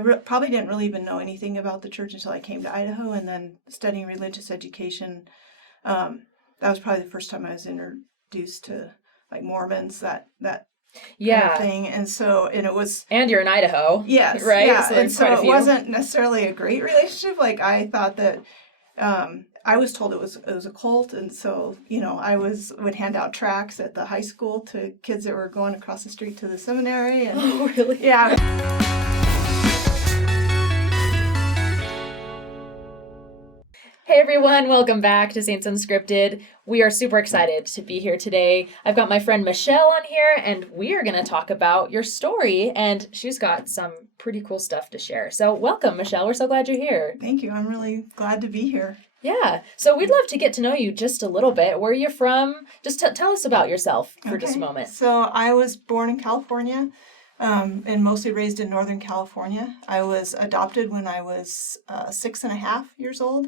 probably didn't really even know anything about the church until I came to Idaho, and then studying religious education. That was probably the first time I was introduced to like Mormons, that kind of thing. And so, and it was... And you're in Idaho. Yes. Right? Yeah. So and so it wasn't necessarily a great relationship. Like I thought that, I was told it was a cult. And so, I would hand out tracts at the high school to kids that were going across the street to the seminary. And, oh, really? Yeah. Hey everyone, welcome back to Saints Unscripted. We are super excited to be here today. I've got my friend Michelle on here, and we are going to talk about your story, and she's got some pretty cool stuff to share. So welcome, Michelle. We're so glad you're here. Thank you. I'm really glad to be here. Yeah. So we'd love to get to know you just a little bit. Where are you from? Just tell us about yourself for just a moment. So I was born in California, and mostly raised in Northern California. I was adopted when I was 6.5 years old.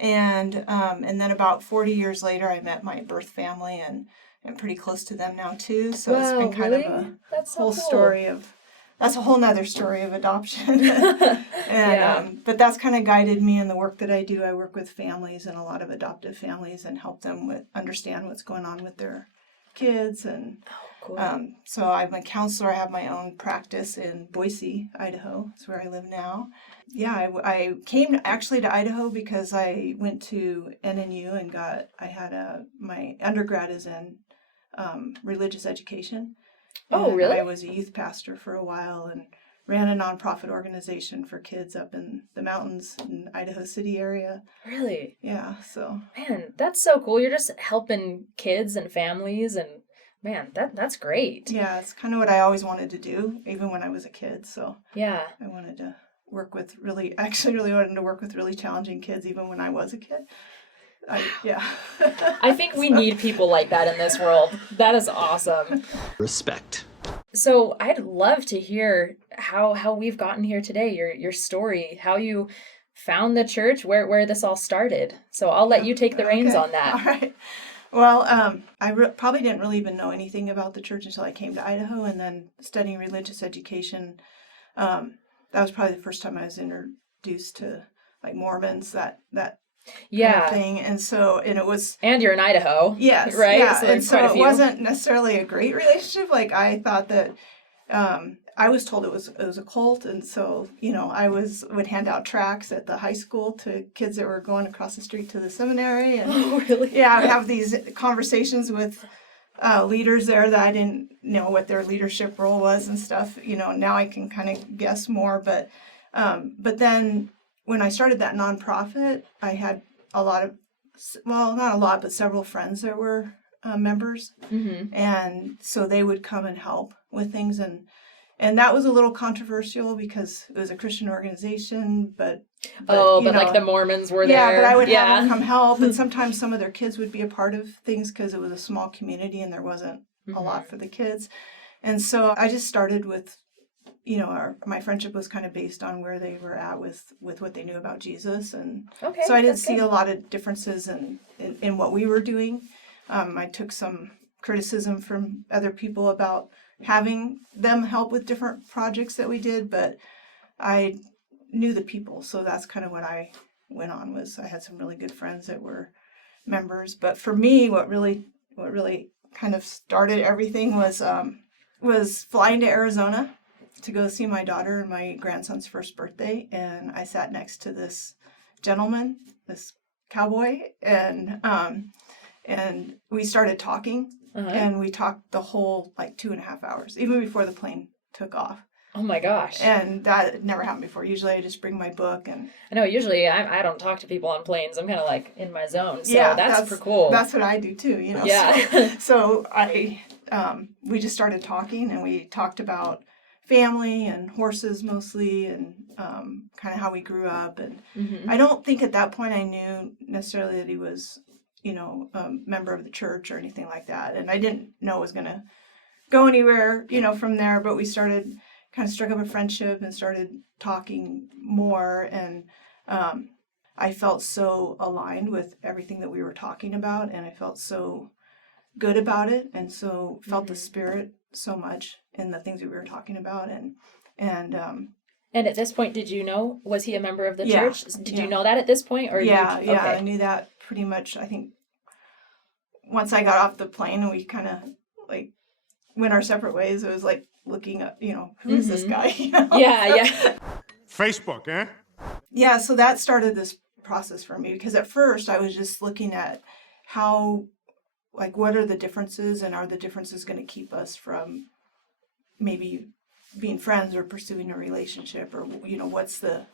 And then about 40 years later, I met my birth family, and I'm pretty close to them now too. So it's been kind of a whole story of... That's a whole nother story of adoption. But that's kind of guided me in the work that I do. I work with families and a lot of adoptive families and help them understand what's going on with their kids. And so I'm a counselor. I have my own practice in Boise, Idaho. That's where I live now. Yeah, I came actually to Idaho because I went to NNU and my undergrad is in religious education. Oh, really? I was a youth pastor for a while and ran a nonprofit organization for kids up in the mountains in Idaho City area. Really? Yeah, so. Man, that's so cool. You're just helping kids and families, and man, that's great. Yeah, it's kind of what I always wanted to do, even when I was a kid. So yeah, I wanted to work with really wanted to work with really challenging kids, even when I was a kid. I think we need people like that in this world. That is awesome. Respect. So I'd love to hear how we've gotten here today, your story, how you found the church, where this all started. So I'll let you take the reins on that. All right. Well, I probably didn't really even know anything about the church until I came to Idaho, and then studying religious education. That was probably the first time I was introduced to like Mormons, that kind of thing. And so, and it was... And you're in Idaho. Yes. Right? Yeah. And so it wasn't necessarily a great relationship. Like I thought that, I was told it was a cult. And so, I would hand out tracts at the high school to kids that were going across the street to the seminary. And oh, really? Yeah, I would have these conversations with leaders there that I didn't know what their leadership role was and stuff. Now I can kind of guess more. But then when I started that nonprofit, I had a lot of, well, not a lot, but several friends that were members. Mm-hmm. And so they would come and help with things. And that was a little controversial because it was a Christian organization, but like the Mormons were there. Yeah, but I would have them come help. And sometimes some of their kids would be a part of things because it was a small community and there wasn't a lot for the kids. And so I just started with, my friendship was kind of based on where they were at with what they knew about Jesus. And so I didn't see a lot of differences in what we were doing. I took some criticism from other people about having them help with different projects that we did, but I knew the people. So that's kind of what I went on was I had some really good friends that were members. But for me, what really kind of started everything was flying to Arizona to go see my daughter and my grandson's first birthday, and I sat next to this gentleman, this cowboy, and we started talking, and we talked the whole 2.5 hours, even before the plane took off. Oh my gosh! And that had never happened before. Usually, I just bring my book, and I know. Usually, I don't talk to people on planes. I'm kind of in my zone. So that's super cool. That's what I do too. Yeah. So we just started talking, and we talked about family and horses mostly, and kind of how we grew up. And I don't think at that point I knew necessarily that he was, a member of the church or anything like that. And I didn't know it was going to go anywhere, from there. But we started kind of struck up a friendship and started talking more. And I felt so aligned with everything that we were talking about. And I felt so good about it. And so felt the Spirit so much in the things that we were talking about. And And at this point, did you know, was he a member of the Yeah. church? Did you know that at this point? Or yeah, you, okay. I knew that pretty much, I think, once I got off the plane and we kind of like went our separate ways. It was like looking up, who is this guy? Yeah. Facebook, eh? Yeah, so that started this process for me, because at first I was just looking at how, like, what are the differences, and are the differences going to keep us from maybe being friends or pursuing a relationship, or what's the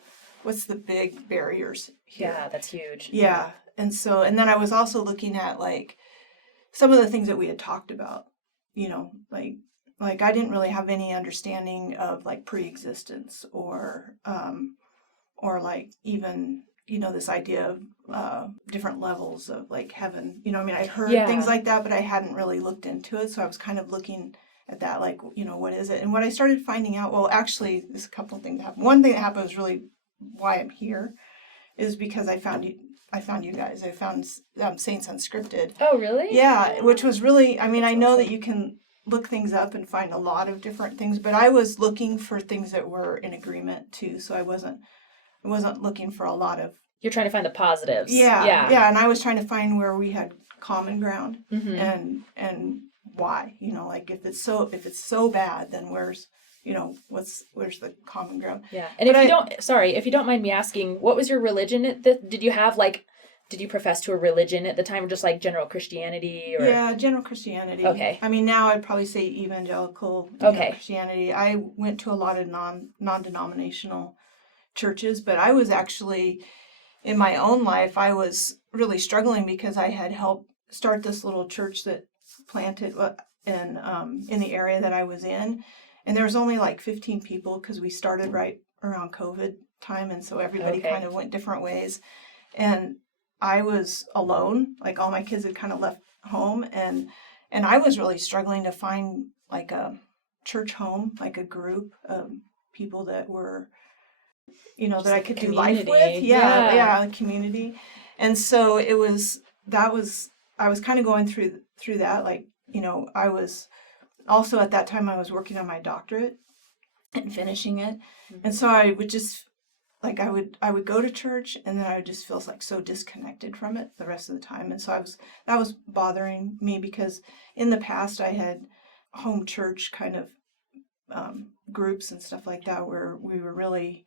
big barriers here? Yeah, that's huge. Yeah. And then I was also looking at like some of the things that we had talked about, like I didn't really have any understanding of like pre-existence or like even, this idea of different levels of like heaven. I'd heard things like that, but I hadn't really looked into it. So I was kind of looking at that, like, what is it? And what I started finding out, well, actually, there's a couple of things that happened. One thing that happened was really why I'm here, is because I found you guys. I found Saints Unscripted. Oh, really? Yeah, which was really, I know that you can look things up and find a lot of different things, but I was looking for things that were in agreement too. So I wasn't looking for a lot of. You're trying to find the positives. Yeah, and I was trying to find where we had common ground, mm-hmm. and why, like if it's so bad, then where's the common ground? Yeah. And if you don't mind me asking, what was your religion did you profess to a religion at the time, or just like general Christianity? Or? Yeah, general Christianity. Okay. Now I'd probably say evangelical Christianity. I went to a lot of non-denominational churches, but I was actually, in my own life, I was really struggling because I had helped start this little church that planted in the area that I was in. And there was only like 15 people because we started right around COVID time. And so everybody kind of went different ways. And I was alone. Like all my kids had kind of left home. And I was really struggling to find like a church home, like a group of people that were, that I could do life with. Yeah, a community. And so I was kind of going through that. Like, I was also at that time I was working on my doctorate and finishing it. Mm-hmm. And so I would just like, I would go to church, and then I would just feel like so disconnected from it the rest of the time. And so that was bothering me, because in the past I had home church kind of groups and stuff like that, where we were really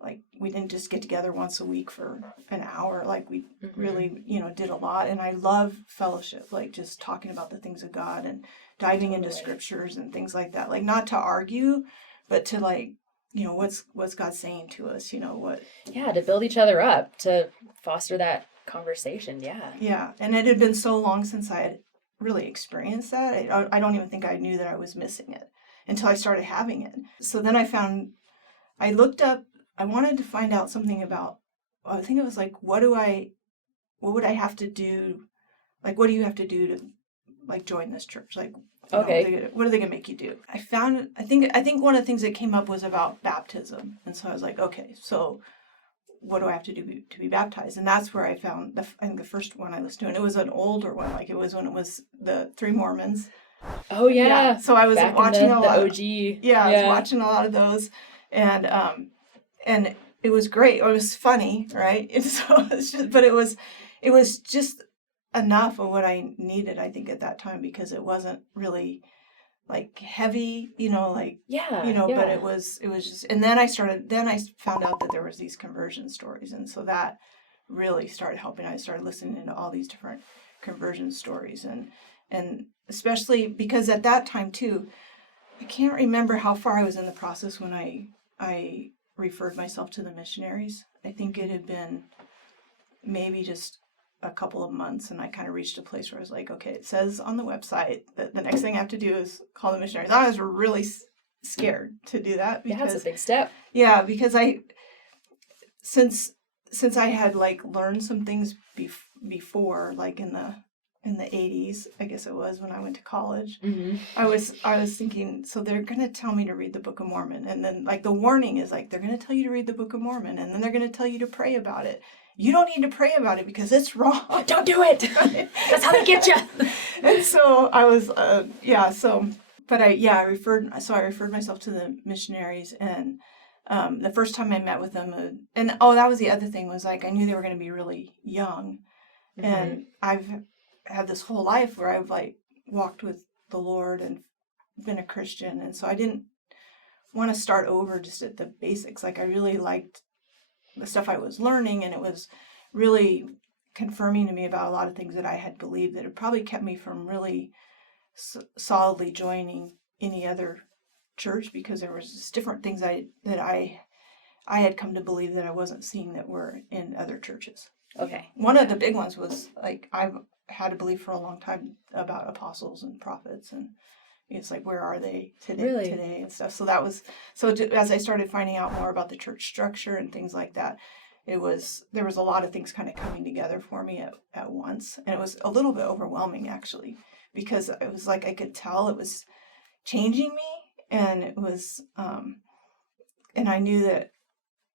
like, we didn't just get together once a week for an hour. Like we really, did a lot. And I love fellowship, like just talking about the things of God and diving into scriptures and things like that. Like not to argue, but to like, what's God saying to us, what. Yeah, to build each other up, to foster that conversation. Yeah. Yeah. And it had been so long since I had really experienced that. I don't even think I knew that I was missing it until I started having it. So then I looked up, I wanted to find out something about, I think it was like, what would I have to do? Like, what do you have to do to like join this church? Like, what are they going to make you do? I think one of the things that came up was about baptism. And so I was like, okay, so what do I have to do to be baptized? And that's where I found, I think the first one I listened to, and it was an older one. Like it was when it was the three Mormons. Oh, yeah. So I was watching a lot. The OG. I was watching a lot of those. And it was great. It was funny, right? And so it was just enough of what I needed, I think, at that time, because it wasn't really like heavy, but it was just. And then I found out that there was these conversion stories, and so that really started helping. I started listening to all these different conversion stories, and especially because at that time too, I can't remember how far I was in the process when I referred myself to the missionaries. I think it had been maybe just a couple of months, and I kind of reached a place where I was like, okay, it says on the website that the next thing I have to do is call the missionaries. I was really scared to do that, because it's a big step. Yeah, because since I had like learned some things before, like in the 80s, I guess it was, when I went to college, I was thinking, so they're going to tell me to read the Book of Mormon. And then like the warning is like, they're going to tell you to read the Book of Mormon, and then they're going to tell you to pray about it. You don't need to pray about it because it's wrong. Don't do it. That's how they get you. And so I was, I referred myself to the missionaries, and The first time I met with them, that was the other thing, was like I knew they were going to be really young. Mm-hmm. And I've had this whole life where I've like walked with the Lord and been a Christian. And so I didn't want to start over just at the basics. Like I really liked the stuff I was learning, and it was really confirming to me about a lot of things that I had believed that had probably kept me from really solidly joining any other church, because there was just different things that I had come to believe that I wasn't seeing that were in other churches. Okay. One of the big ones was like I've had a belief for a long time about apostles and prophets, and it's like, where are they today and stuff. So as I started finding out more about the church structure and things like that, there was a lot of things kind of coming together for me at once, and it was a little bit overwhelming actually, because it was like I could tell it was changing me, and it was and I knew that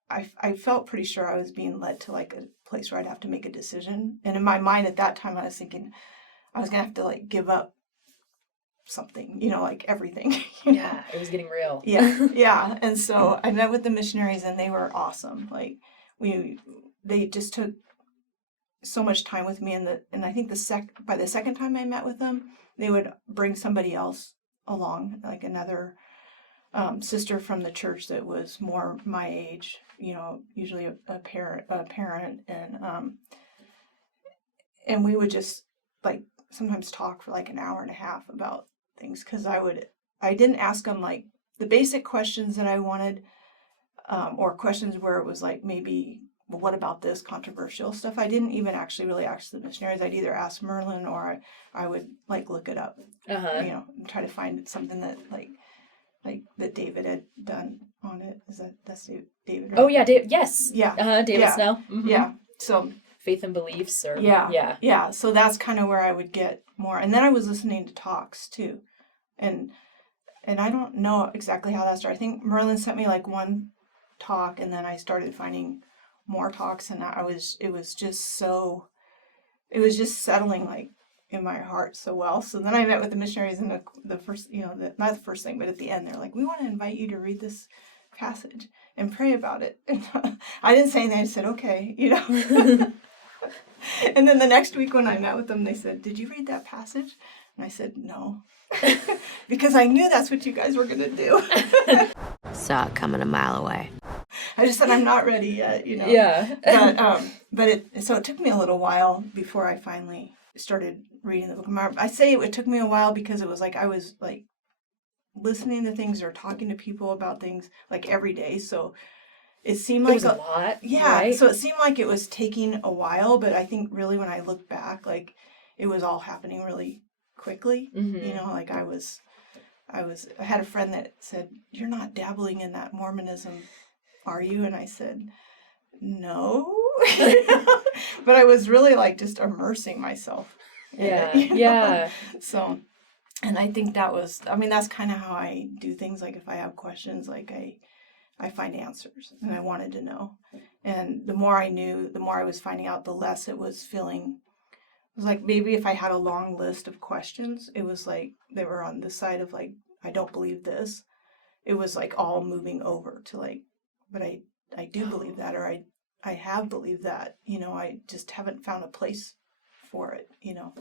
I felt pretty sure I was being led to like a place where I'd have to make a decision. And in my mind at that time, I was thinking I was going to have to like give up something, like everything. Yeah, it was getting real. Yeah. And so I met with the missionaries, and they were awesome. Like they just took so much time with me. And I think by the second time I met with them, they would bring somebody else along, like another sister from the church that was more my age, usually a parent, and we would just like sometimes talk for like an hour and a half about things, because I didn't ask them like the basic questions that I wanted, or questions where it was like maybe, well, what about this controversial stuff? I didn't even actually really ask the missionaries. I'd either ask Merlin, or I would like look it up, and try to find something that like that David had done on it. That's David? Right? Oh yeah, Dave. Yes. Yeah. David Snell. Mm-hmm. Yeah. So faith and beliefs, or yeah. So that's kind of where I would get more, and then I was listening to talks too, and I don't know exactly how that started. I think Merlin sent me like one talk, and then I started finding more talks, and it was just settling like in my heart so well. So then I met with the missionaries, and the first, not the first thing, but at the end, they're like, we want to invite you to read this passage and pray about it. And I didn't say anything. I said, okay, And then the next week when I met with them, they said, did you read that passage? And I said, no, because I knew that's what you guys were going to do. Saw it coming a mile away. I just said, I'm not ready yet, Yeah. But it took me a little while before I finally started reading the Book of Mormon. I say it took me a while because it was like I was like listening to things or talking to people about things like every day. So it seemed like it was a lot. Yeah. Right? So it seemed like it was taking a while, but I think really when I look back, like it was all happening really quickly. Mm-hmm. Like I had a friend that said, "You're not dabbling in that Mormonism, are you?" And I said, "No." But I was really like just immersing myself in it, Yeah. So, and I think that's kind of how I do things. Like if I have questions, like I find answers, and I wanted to know. And the more I knew, the more I was finding out, the less it was feeling. It was like maybe if I had a long list of questions, it was like they were on the side of like, I don't believe this. It was like all moving over to like, but I do believe that, or I have believed that, I just haven't found a place for it,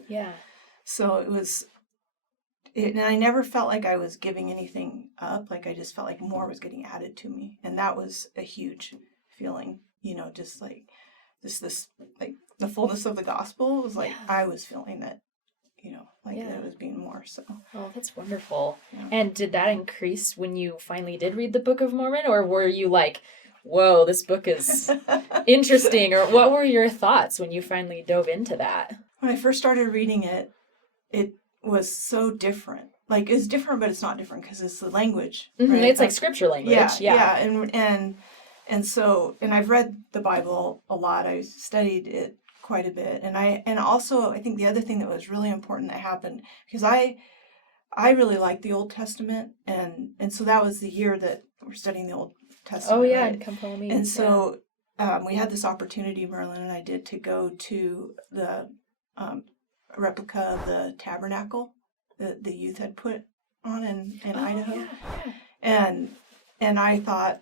Yeah. So and I never felt like I was giving anything up. Like I just felt like more was getting added to me. And that was a huge feeling, just like this like the fullness of the gospel was like, I was feeling that, that it was being more. So. Oh, that's wonderful. Yeah. And did that increase when you finally did read the Book of Mormon, or were you like, whoa, this book is interesting? Or what were your thoughts when you finally dove into that? When I first started reading it, it was so different. Like it's different, but it's not different because it's the language. Mm-hmm. Right? It's like scripture language. Yeah. And so I've read the Bible a lot. I studied it quite a bit, and also I think the other thing that was really important that happened, because I really liked the Old Testament, and so that was the year that we're studying the Old Testament. Oh yeah, right? Come follow me. And so we had this opportunity, Merlin and I did, to go to the replica of the tabernacle that the youth had put on in Idaho. Yeah. And I thought,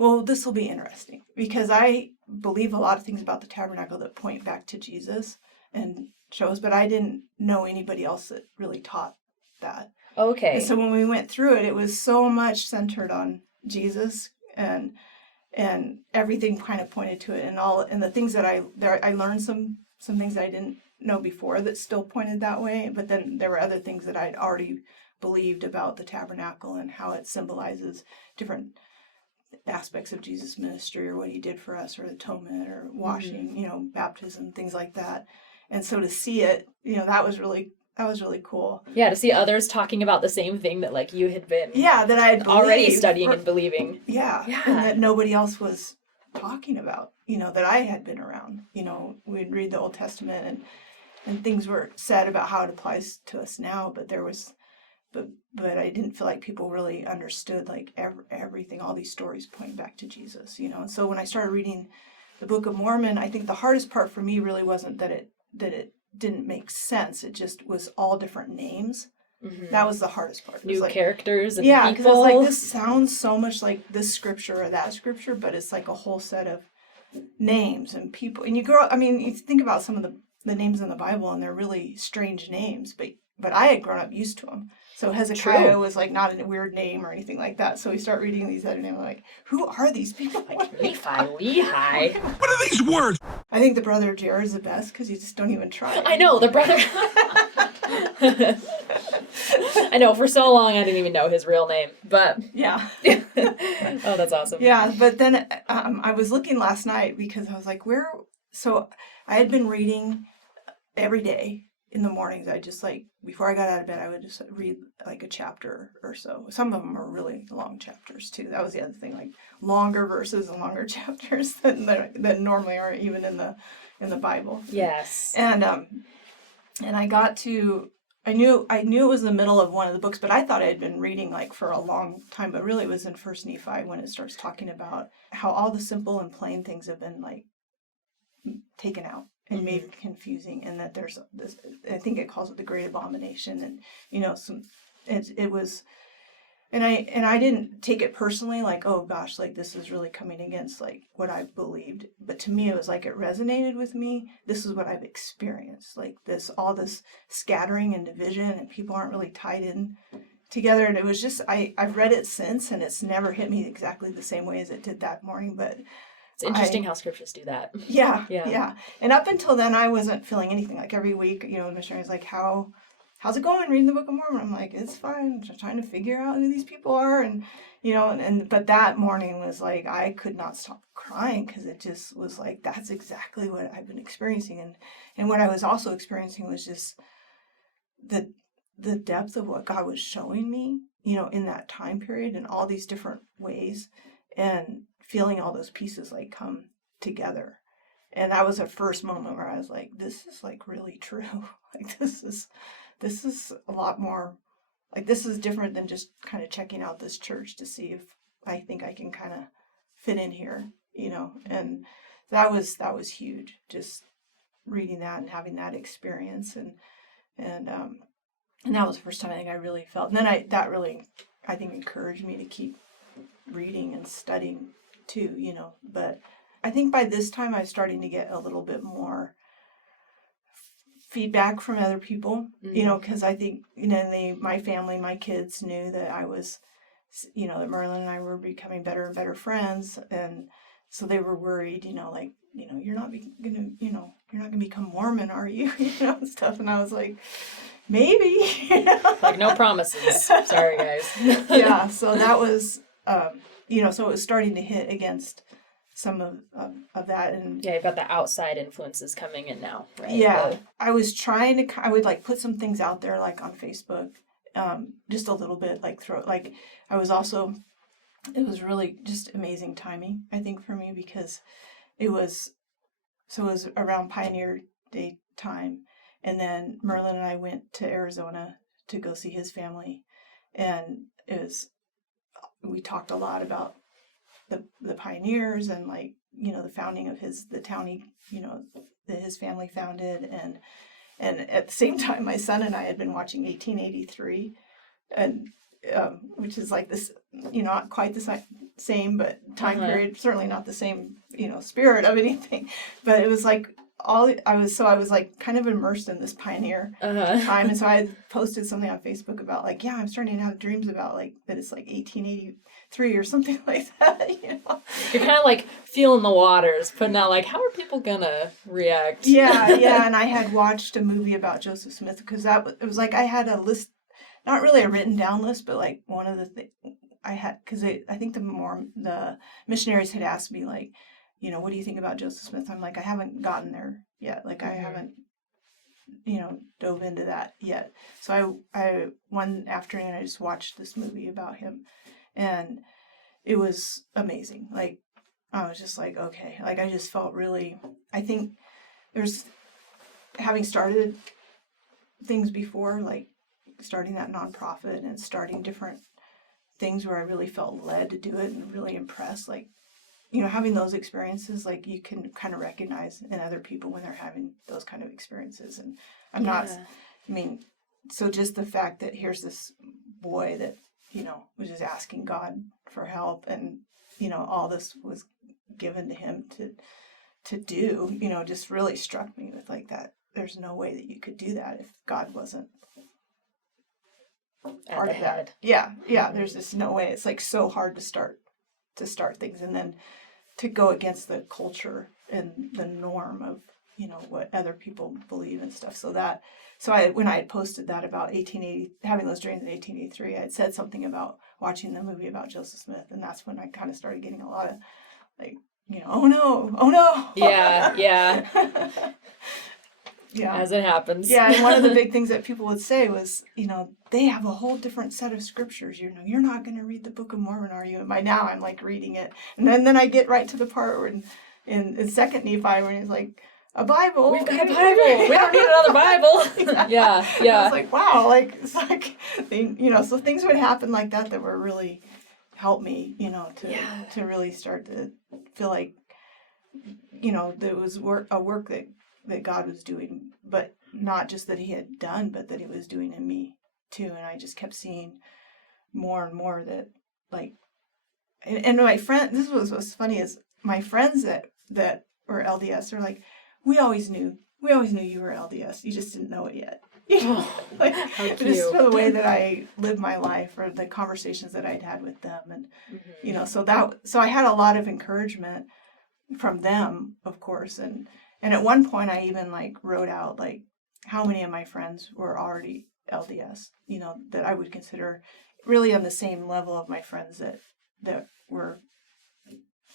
Well, this will be interesting because I believe a lot of things about the tabernacle that point back to Jesus and shows, but I didn't know anybody else that really taught that. Okay. And so when we went through it, it was so much centered on Jesus, and everything kind of pointed to it, and the things that I learned some things that I didn't know before that still pointed that way, but then there were other things that I'd already believed about the tabernacle and how it symbolizes different aspects of Jesus' ministry or what he did for us, or atonement or washing, baptism, things like that. And so to see it, that was really cool. Yeah, to see others talking about the same thing that like you had been that I had already studying and believing. Yeah. And that nobody else was talking about, that I had been around. We'd read the Old Testament and things were said about how it applies to us now, but there was but I didn't feel like people really understood like everything, all these stories point back to Jesus, And so when I started reading the Book of Mormon, I think the hardest part for me really wasn't that it didn't make sense. It just was all different names. Mm-hmm. That was the hardest part. New like, characters and people. Because it's like, this sounds so much like this scripture or that scripture, but it's like a whole set of names and people. And you think about some of the names in the Bible, and they're really strange names, but I had grown up used to them. So Hezekiah was like not a weird name or anything like that. So we start reading these other names, like, who are these people? Like Lehi. What are these words? I think the brother Jared's the best because you just don't even try. I know, the brother. I know, for so long I didn't even know his real name, but... Yeah. Oh, that's awesome. Yeah, but then I was looking last night because I was like, So I had been reading every day. In the mornings, I just before I got out of bed, I would just read like a chapter or so. Some of them are really long chapters too. That was the other thing, like longer verses and longer chapters than normally are even in the Bible. Yes. And I got to, I knew it was the middle of one of the books, but I thought I had been reading like for a long time. But really, it was in First Nephi when it starts talking about how all the simple and plain things have been like taken out and made confusing, and that there's this, I think it calls it the great abomination, and it was, and I didn't take it personally, like, oh gosh, like this is really coming against like what I believed, but to me it was like it resonated with me. This is what I've experienced, like all this scattering and division, and people aren't really tied in together, and it was just I've read it since, and it's never hit me exactly the same way as it did that morning, but it's interesting how scriptures do that. Yeah. And up until then, I wasn't feeling anything. Like every week, the missionary's like, how's it going reading the Book of Mormon? I'm like, it's fine. I'm just trying to figure out who these people are. And, but that morning was like, I could not stop crying because it just was like, that's exactly what I've been experiencing. And what I was also experiencing was just the depth of what God was showing me, in that time period in all these different ways, and feeling all those pieces like come together. And that was the first moment where I was like, this is like really true. Like this is a lot more, like this is different than just kind of checking out this church to see if I think I can kind of fit in here, and that was huge, just reading that and having that experience, and that was the first time I think I really felt, and then that really I think encouraged me to keep reading and studying too, but I think by this time I was starting to get a little bit more feedback from other people, because I think, my family, my kids knew that I was, that Merlin and I were becoming better and better friends, and so they were worried, you're not gonna become Mormon, are you? And stuff, and I was like, maybe. Like, no promises. Sorry, guys. Yeah, so that was, so it was starting to hit against some of that. And yeah, you've got the outside influences coming in now, right? Yeah, I was trying to, I would like put some things out there like on Facebook, just a little bit, like I was also, it was really just amazing timing, I think, for me, because it was around Pioneer Day time, and then Merlin and I went to Arizona to go see his family, and we talked a lot about the pioneers and the founding of the town that his family founded, and at the same time my son and I had been watching 1883, and which is like this, not quite the same, but time Uh-huh. period, certainly not the same, spirit of anything. But it was like I was like kind of immersed in this pioneer time. And so I posted something on Facebook about like, I'm starting to have dreams about like that it's like 1883 or something like that, You're kind of like feeling the waters, putting out like, how are people gonna react? Yeah. And I had watched a movie about Joseph Smith because it was like I had a list, not really a written down list, but like one of the things I had, because I think the missionaries had asked me like, what do you think about Joseph Smith? I'm like, I haven't gotten there yet. Like I haven't, dove into that yet. So I one afternoon I just watched this movie about him, and it was amazing. Like I was just like, okay, like I just felt really. I think there's having started things before, like starting that nonprofit and starting different things where I really felt led to do it and really impressed. Like, having those experiences, like you can kind of recognize in other people when they're having those kind of experiences. And I'm not, so just the fact that here's this boy that, was just asking God for help, and, all this was given to him to do, just really struck me with like that. There's no way that you could do that if God wasn't part of that. Yeah. There's just no way. It's like so hard to start things, and then to go against the culture and the norm of what other people believe and stuff. So when I had posted that about 1880, having those dreams in 1883, I had said something about watching the movie about Joseph Smith, and that's when I kind of started getting a lot of like, oh no. Yeah. Yeah. As it happens. Yeah, and one of the big things that people would say was, they have a whole different set of scriptures. You're not going to read the Book of Mormon, are you? And by now I'm like reading it. And then I get right to the part where in Second Nephi when he's like, a Bible. We've got a Bible. We don't need another Bible. Yeah. I was like, wow, like, it's like, so things would happen like that were really helped me, to really start to feel like, there was a work that God was doing, but not just that he had done, but that he was doing in me too. And I just kept seeing more and more that like, and my friend, this was what's funny is my friends that were LDS are like, we always knew you were LDS. You just didn't know it yet. Like just for the way that I lived my life or the conversations that I'd had with them. And, so I had a lot of encouragement from them, of course. And at one point I even like wrote out like how many of my friends were already LDS, that I would consider really on the same level of my friends that were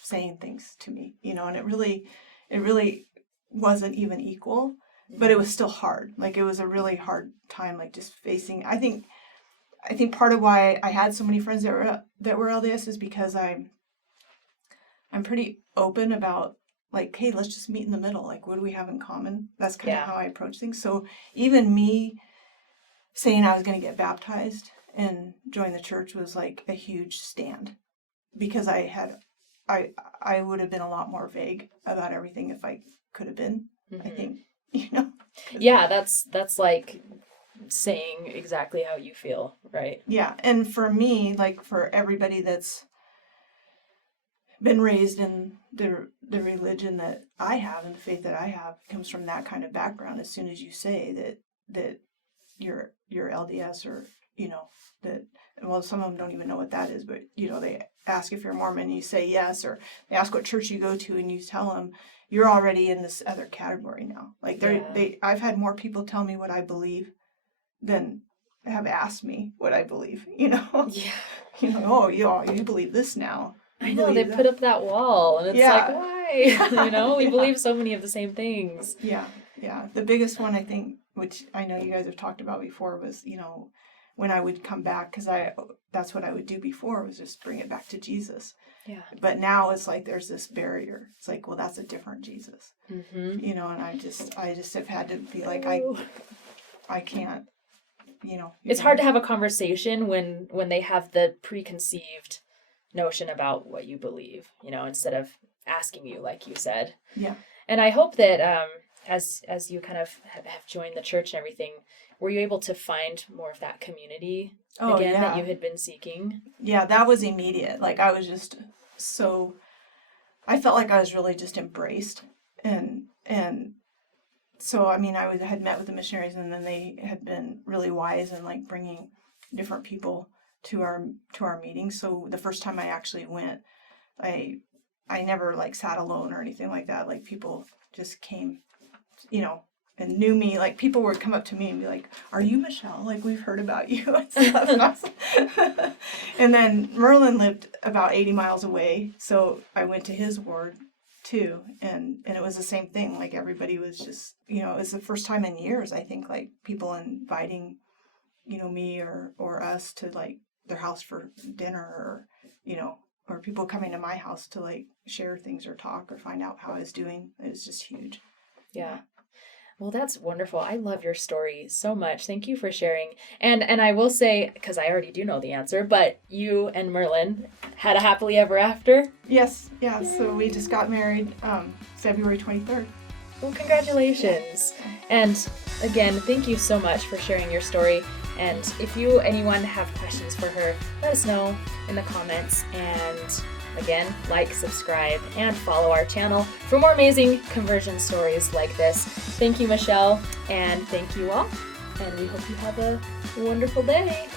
saying things to me, and it really wasn't even equal, but it was still hard. Like it was a really hard time, like just facing, I think part of why I had so many friends that were LDS is because I'm pretty open about like, hey, let's just meet in the middle. Like, what do we have in common? That's kind of how I approach things. So even me saying I was going to get baptized and join the church was like a huge stand, because I would have been a lot more vague about everything if I could have been, I think, Yeah, that's like saying exactly how you feel, right? Yeah, and for me, like for everybody that's been raised in the religion that I have and the faith that I have comes from that kind of background. As soon as you say that you're LDS, or that, well, some of them don't even know what that is, but they ask if you're Mormon and you say yes, or they ask what church you go to and you tell them, you're already in this other category now. Like I've had more people tell me what I believe than have asked me what I believe. Oh, you believe this now. I know, they put up that wall, and it's like, why? We believe so many of the same things. Yeah. The biggest one, I think, which I know you guys have talked about before, was, when I would come back, because that's what I would do before, was just bring it back to Jesus. Yeah. But now it's like there's this barrier. It's like, well, that's a different Jesus. Mm-hmm. And I just have had to be like, I can't, It's hard to have a conversation when they have the preconceived notion about what you believe, instead of asking you, like you said. Yeah. And I hope that as you kind of have joined the church and everything, were you able to find more of that community again that you had been seeking? Yeah, that was immediate. Like I was just I felt like I was really just embraced, and so I mean I had met with the missionaries, and then they had been really wise in like bringing different people to our meetings. So the first time I actually went, I never like sat alone or anything like that. Like people just came, and knew me. Like people would come up to me and be like, "Are you Michelle? Like we've heard about you." And stuff. And then Merlin lived about 80 miles away, so I went to his ward too, and it was the same thing. Like everybody was just, it was the first time in years, I think, like people inviting, me or us to like their house for dinner, or people coming to my house to like share things or talk or find out how I was doing. It was just huge. Yeah. Well, that's wonderful. I love your story so much. Thank you for sharing. And I will say, because I already do know the answer, but you and Merlin had a happily ever after? Yes. Yeah. Yay. So we just got married February 23rd. Well, congratulations. And again, thank you so much for sharing your story. And if anyone have questions for her, let us know in the comments. And again, like, subscribe, and follow our channel for more amazing conversion stories like this. Thank you, Michelle, and thank you all. And we hope you have a wonderful day.